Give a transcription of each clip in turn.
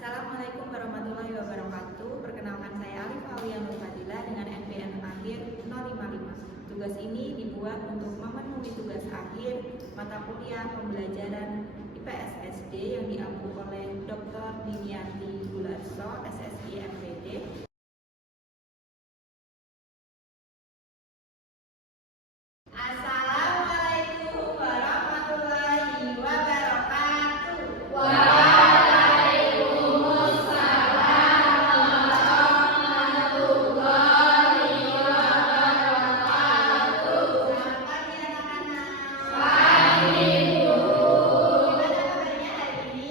Assalamualaikum warahmatullahi wabarakatuh. Perkenalkan saya Alif Aulia Nur Fadila dengan NPM akhir 055. Tugas ini dibuat untuk memenuhi tugas akhir mata kuliah pembelajaran IPS SD yang diampu oleh Dr. Diniati Gularso, SSI MPD. Assalamualaikum warahmatullahi wabarakatuh. Selamat pagi anak-anak. Gimana kabarnya hari ini?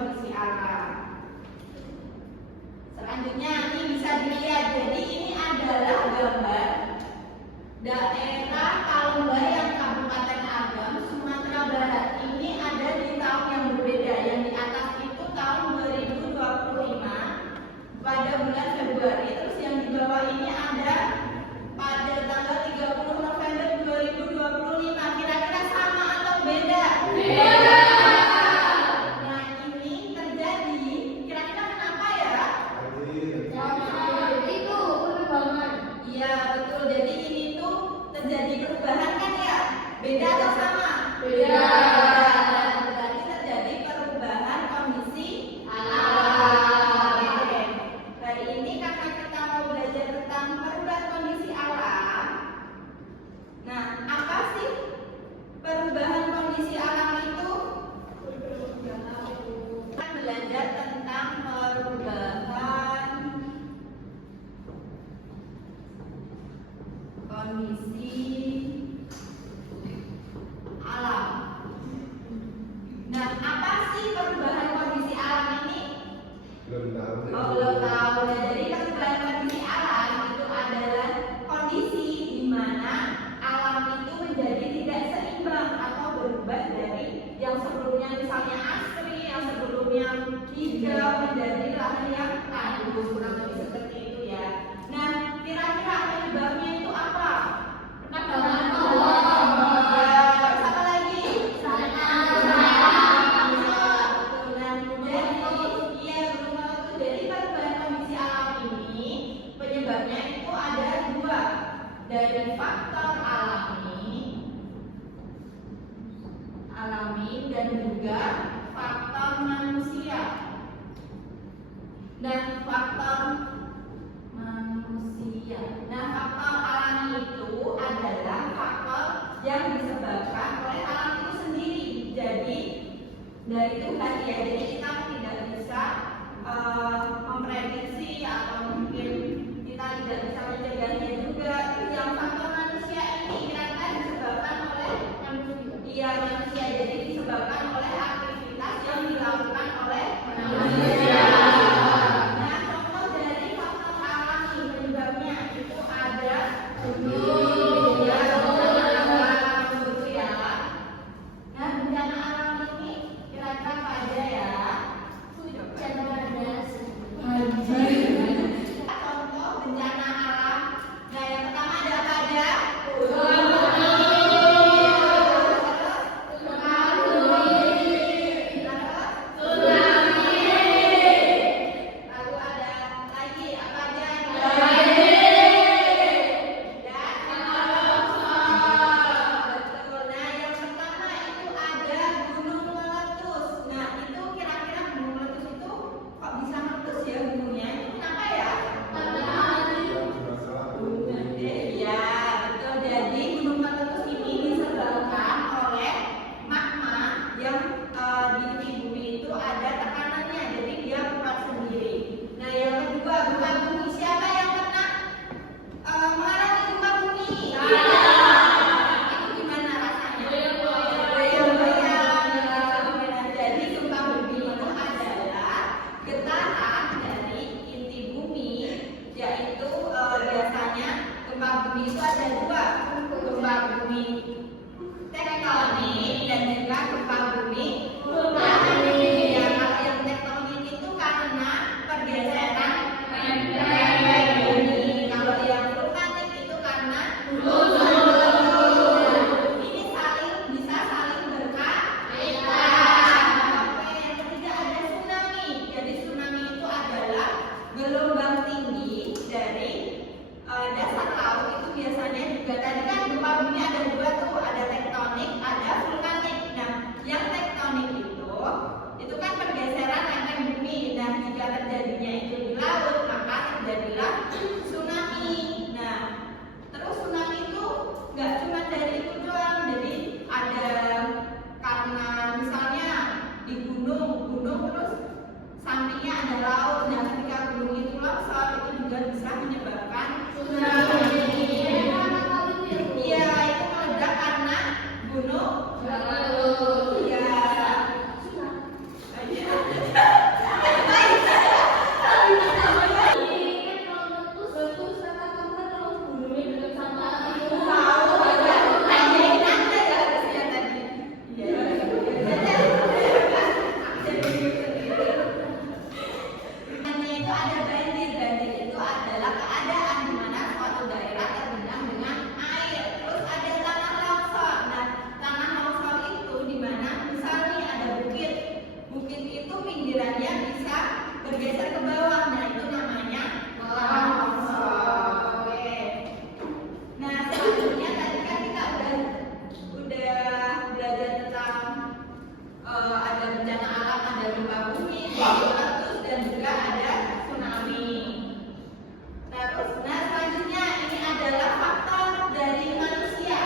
kondisi alam. Selanjutnya ini bisa dilihat, jadi ini adalah gambar daerah Kalungga yang Kabupaten Agam, Sumatera Barat. Ini ada di tahun yang berbeda. Yang di atas itu tahun 2025 pada bulan Februari. Terus yang di bawah ini ada pada tanggal 30 November 2025. Kira-kira sama atau beda? Beda. Nah, ini terjadi. Kira-kira kenapa ya? Itu perubahan. Iya, betul. Jadi ini tuh terjadi perubahan kan ya? Beda atau sama? Beda. Berarti terjadi perubahan kondisi alam. Oke. Hari ini kakak kita mau belajar tentang perubahan kondisi alam. Nah, apa sih perubahan kondisi alam itu? Kita belajar tentang perubahan kondisi alam. Nah, apa sih perubahan kondisi alam ini? Belum tahu. Oh, belum tahu. Nah, jadi perubahan kondisi alam itu adalah kondisi di mana alam itu menjadi tidak seimbang atau berubah dari yang sebelumnya misalnya asri, yang sebelumnya hijau menjadi lahan yang tandus, kurang lebih seperti itu ya. Nah, kira-kira penyebabnya itu apa? Perkembangan pohon. Ya, terus apa lagi? Jadi perubahan kondisi alam ini penyebabnya itu ada dua, dari faktor alami dan juga faktor manusia. Dan faktor manusia. Nah, faktor alami itu adalah faktor yang disebabkan oleh alam itu sendiri. Jadi dari Tuhan ya. Jadi kita tidak bisa memprediksi atau mungkin kita tidak bisa mencegahnya juga. Terus yang faktor manusia ini kira-kira disebabkan oleh manusia. Jadi disebabkan oleh aktivitas yang dilakukan oleh manusia. Nah, contoh dari faktor alami penyebabnya itu ada gunung, ya, ya. Nah, bencana alam ini kira-kira apa aja ya? Contoh bencana alam. Nah, yang pertama ada apa aja? Tsunami. gempa bumi, meletus, dan juga ada tsunami. Terus, nah selanjutnya ini adalah faktor dari manusia.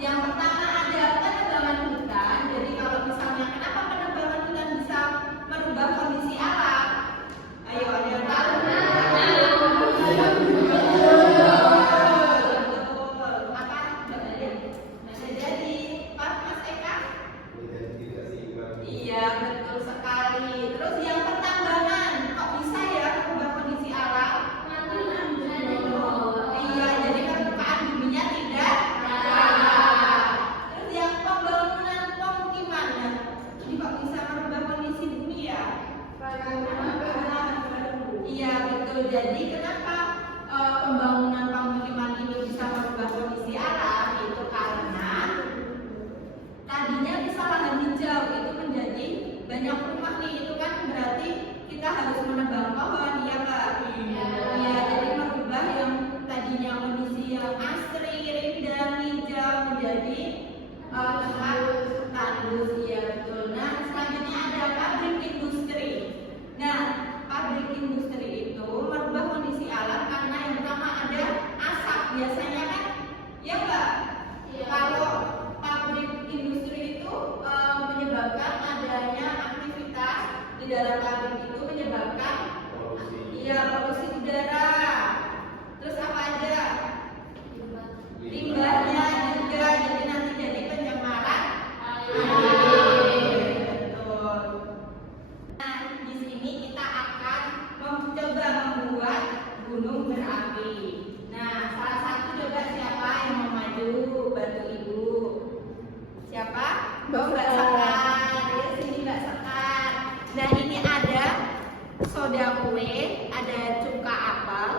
Yang pertama ada penebangan hutan. Jadi kalau misalnya kenapa penebangan hutan bisa merubah kondisi alam? Ayo ada yang tahu? Iya, betul sekali. Terus yang pertambangan, kok bisa ya merubah kondisi alam? Iya, jadi permukaan buminya tidak rata. Terus yang pembangunan pemukiman, ini kok bisa merubah kondisi bumi ya? Iya, betul. Jadi kenapa pembangunan pemukiman ini bisa merubah kondisi alam? Itu karena tadinya bisa lahan hijau itu menjadi banyak rumah nih, itu kan berarti kita harus menebang pohon, ya Kak? Iya, jadi merubah yang tadinya kondisi yang asri, rindang, hijau menjadi tempat tandus, ya betul. Nah, selanjutnya ada pabrik industri. Nah, pabrik industri itu merubah kondisi alam karena yang pertama ada asap biasanya kan, ya Kak? Kalau pabrik industri itu menyebabkan adanya aktivitas di dalam pabrik itu menyebabkan polusi udara. Terus apa aja? Limbahnya juga, jadi nanti jadi pencemaran air. Betul. Nah, di sini kita akan mencoba membuat gunung berapi. Nah, salah satu coba siapa yang mau maju, bantu ibu. Siapa? Mbak Sekar. Ya, sini Mbak Sekar. Nah, ini ada soda kue, ada cuka apel,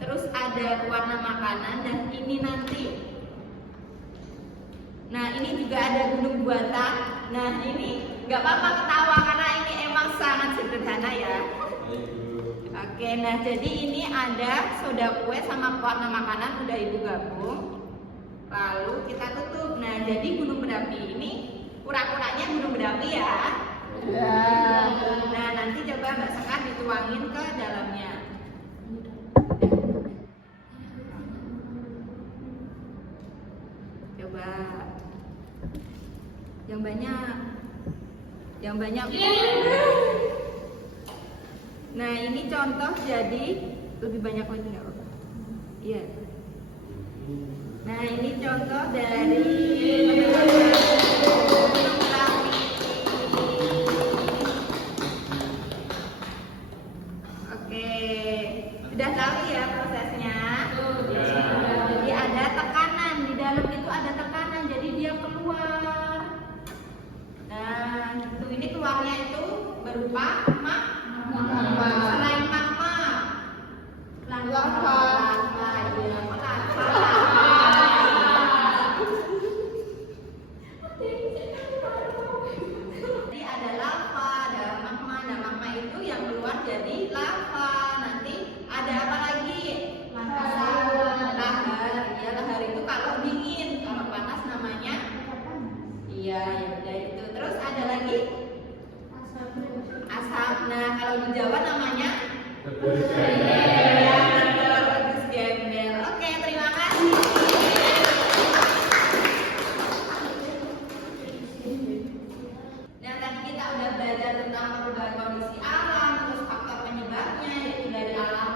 terus ada warna makanan, dan ini nanti. Nah, ini juga ada gunung buatan. Nah, ini nggak apa-apa ketawa karena ini emang sangat sederhana ya. Oke, nah jadi ini ada soda kue sama warna makanan udah ibu gabung. Lalu kita tutup. Nah, jadi gunung berapi ini kura-kuranya gunung berapi ya. Nah, nanti coba Mbak Sekar dituangin ke dalamnya. Coba yang banyak. Yang banyak. Nah, ini contoh jadi lebih banyak lagi nggak apa-apa. Iya. Nah, ini contoh dari Oke, sudah tahu ya prosesnya? Jadi ada tekanan di dalam itu, ada tekanan, jadi dia keluar. Nah, ini keluarnya itu berupa magma. Selain magma, lava. Jadi ada lava, ada magma. Nah, magma itu yang keluar jadi lava. Nanti ada apa lagi? Lahar. Ya, lahar itu kalau dingin, kalau panas namanya. Iya, ya udah itu. Terus ada lagi? Asap. Nah, kalau di Jawa namanya rebus gembel. Oke, terima kasih. Nah, tadi kita udah belajar tentang perubahan kondisi alam, terus faktor penyebabnya yaitu dari alam,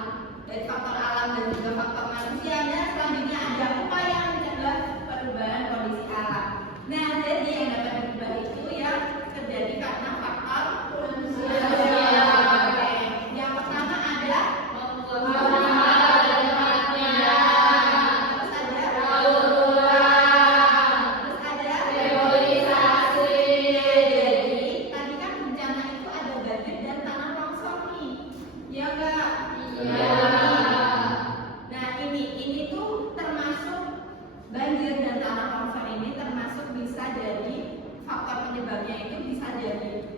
dari faktor alam dan juga faktor manusia. Dan selanjutnya ada upaya mencegah perubahan kondisi alam. Nah, jadi yang dapat berubah itu yang terjadi karena faktor manusia. Yang pertama ada banjir dan tanah longsor ini termasuk bisa jadi faktor penyebabnya itu bisa jadi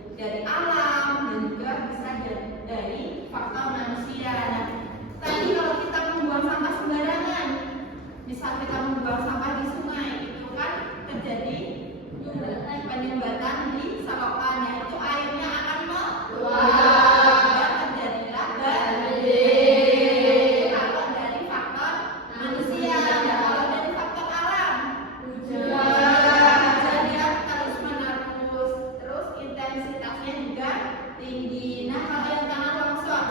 tinggi. Nah, kalau yang tanah longsor,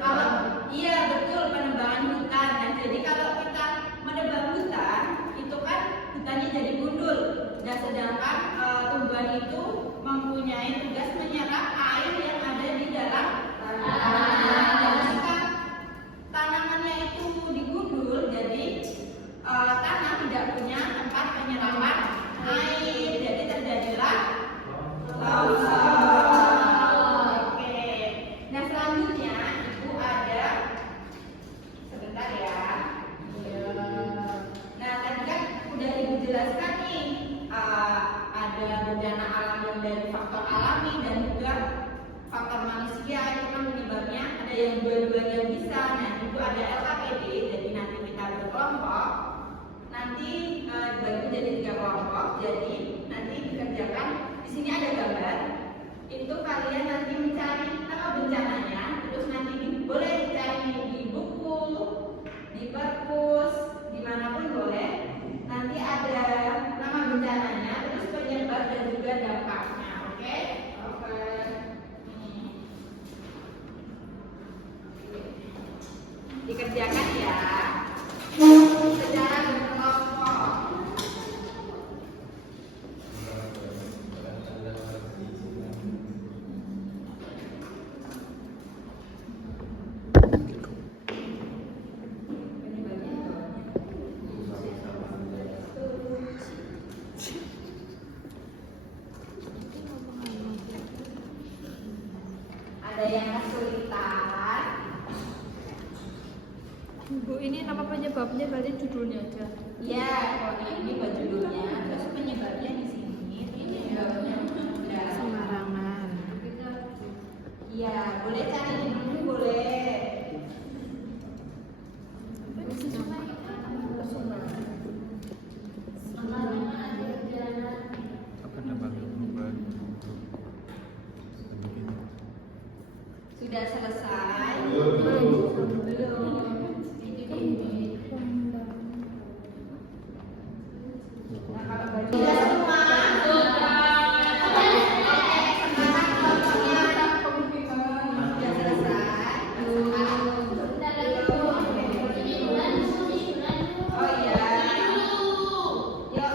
kalau iya betul penebangan hutan. Nah, jadi kalau kita menebang hutan, itu kan hutannya jadi gundul. Dan sedangkan tumbuhan itu mempunyai tugas menyerap air yang ada di dalam tanah. Dan jika tanamannya itu digundul, jadi tanah tidak punya tempat penyerapan air, jadi terjadilah longsor. Oke. Nah, selanjutnya Ibu ada sebentar ya. Nah, tadi kan udah Ibu jelaskan nih, ada bencana alam yang dari faktor alami dan juga faktor manusia. Itu kan penyebabnya ada yang dua-duanya bisa. Nah, itu ada LKPD, jadi nanti kita berkelompok. Nanti dibagi jadi 3 kelompok. Jadi nanti dikerjakan. Di sini ada gambar. Itu kalian nanti mencari nama bencananya. Terus nanti boleh dicari di buku, di perpus, dimanapun boleh. Nanti ada nama bencananya, terus penyebab dan juga dampaknya. Oke? Oke. Dikerjakan ya. Secara berkelompok. Ada yang kesulitan. Bu, ini nama penyebabnya berarti judulnya aja. Ya, kalau ini buat judulnya, terus penyebabnya di sini, penyebabnya udah Sembarangan. Iya, boleh cari di buku, boleh. Apa dampak perubahan Sudah selesai? Belum. Belum. Nah, kalau baju sudah semua? Oke, sekarang kelompoknya sudah selesai. Oh iya. Yuk,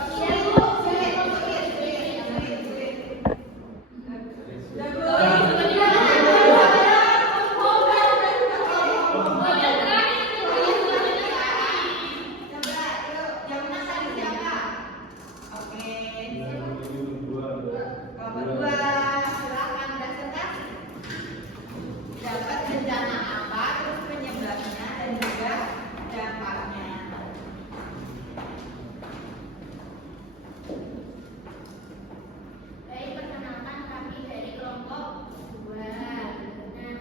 dapat bencana apa, terus penyebabnya dan juga dampaknya. Baik, perkenalkan kami dari kelompok 2. Nah,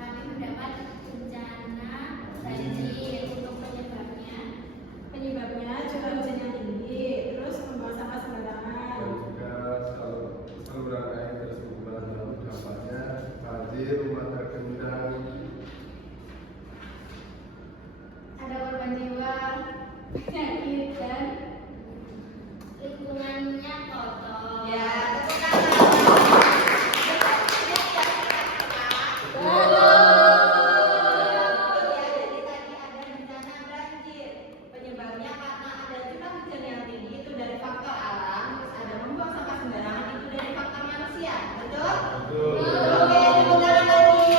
kami mendapat bencana banjir. Untuk penyebabnya, Curah hujan yang tinggi, terus membuang sampah sembarangan. dan juga saluran air tersumbat, lalu dampaknya banjir, rumah tergenang. ada korban jiwa, penyakit, dan lingkungannya kotor. Ya, tepuk tangan. Ya, jadi tadi ada bencana banjir. Penyebabnya karena ada curah hujan yang tinggi, itu dari faktor alam. Terus ada membuang sampah sembarangan, itu dari faktor manusia. Betul? Oke, tepuk tangan lagi.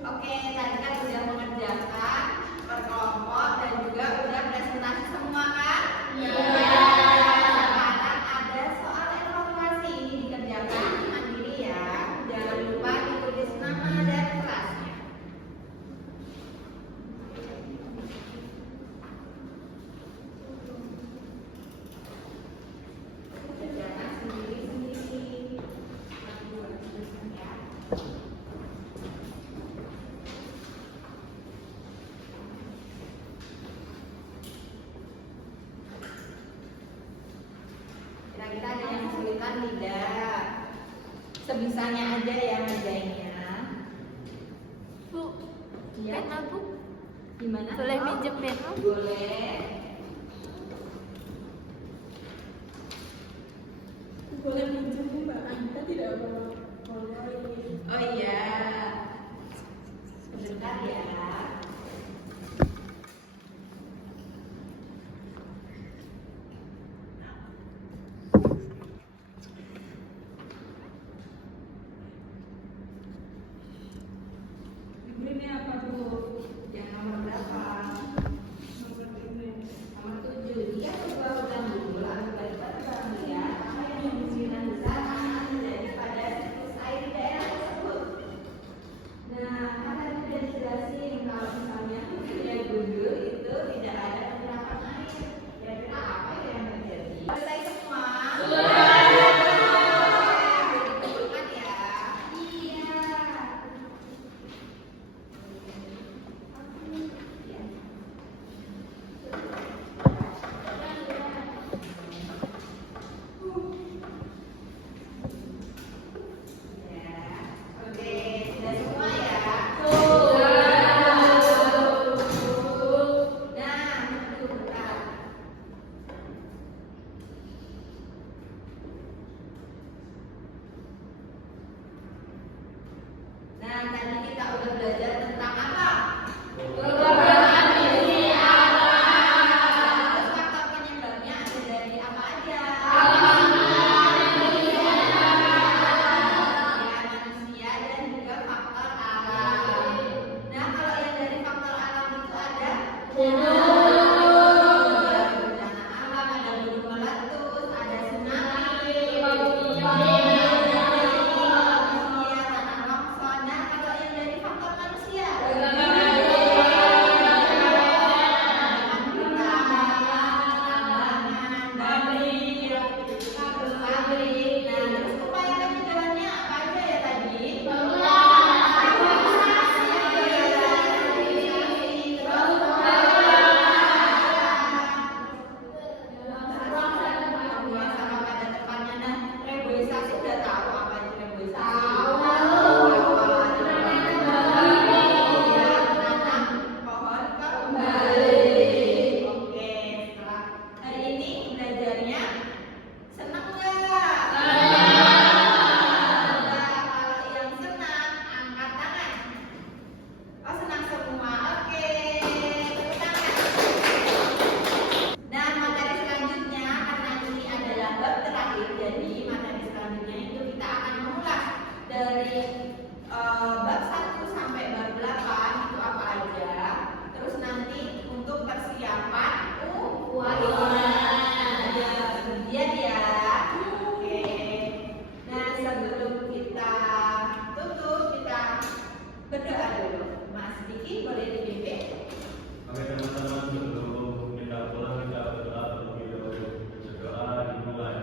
Oke, tadi kan udah mengerjakan per kelompok dan juga udah presentasi semua kan? Iya. Sekarang ada soal evaluasi, ini dikerjakan mandiri ya. Jangan lupa ditulis nama dan kelasnya. Kerjakan sendiri-sendiri. Ya. Kira-kira ada yang kesulitan tidak? Sebisanya aja ya ngerjainnya. Bu, Iya. pena Bu, Gimana? boleh Oh, minjem pena? Boleh. Boleh minjem nih Mbak, kita tidak bawa ini. Oh iya. Sebentar ya. Ini apa tuh? Yang nomor berapa? Nomor 7. Dia coba ulang dulu, lalu balik ya. Apa yang kemungkinan besar akan terjadi pada siklus air di daerah tersebut? Nah, akan sudah dijelasin kalau misalnya hujan gundul itu tidak ada penyerapan air. Kira-kira apa yang terjadi? Selesai semua? Bukan ya? Iya. Oke, sudah semua ya? Nah, tunggu bentar. Nah, tadi kita udah belajar tentang apa? Perubahan diri alam. Terus faktor penyebabnya ada dari apa aja? Manusia dan juga faktor alam. Nah, kalau yang dari faktor alam itu ada bencana alam, ada gunung meletus, ada tsunami, tanah longsor. Nah, kalau yang dari faktor manusia pabrik. Nah, terus upaya pencegahannya apa aja ya tadi? Sama pada depannya. Nah, reboisasi udah tahu apa itu reboisasi? Menanam pohon kembali. Oke, setelah hari ini belajarnya senang nggak? Kalau yang senang angkat tangan. Oh, senang semua. Oke, tepuk tangan. Nah, materi selanjutnya karena ini adalah bab terakhir, jadi materi selanjutnya itu kita akan mengulas dari bab 1 sampai bab 8 itu apa aja. Terus nanti untuk persiapan UAS. Kemudian ya. Oke. Nah, sebelum kita tutup, kita berdoa dulu. Mas Diki boleh dipimpin? Oke teman-teman, sebelum kita pulang kita berdoa terlebih dahulu. Berdoa dimulai.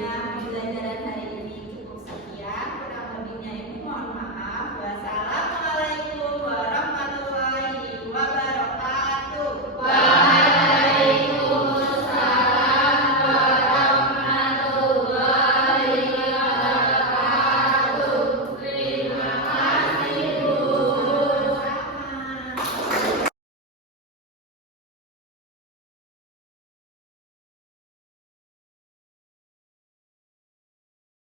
Nah, pembelajaran hari ini cukup sekian. Kurang lebihnya ibu mohon maaf.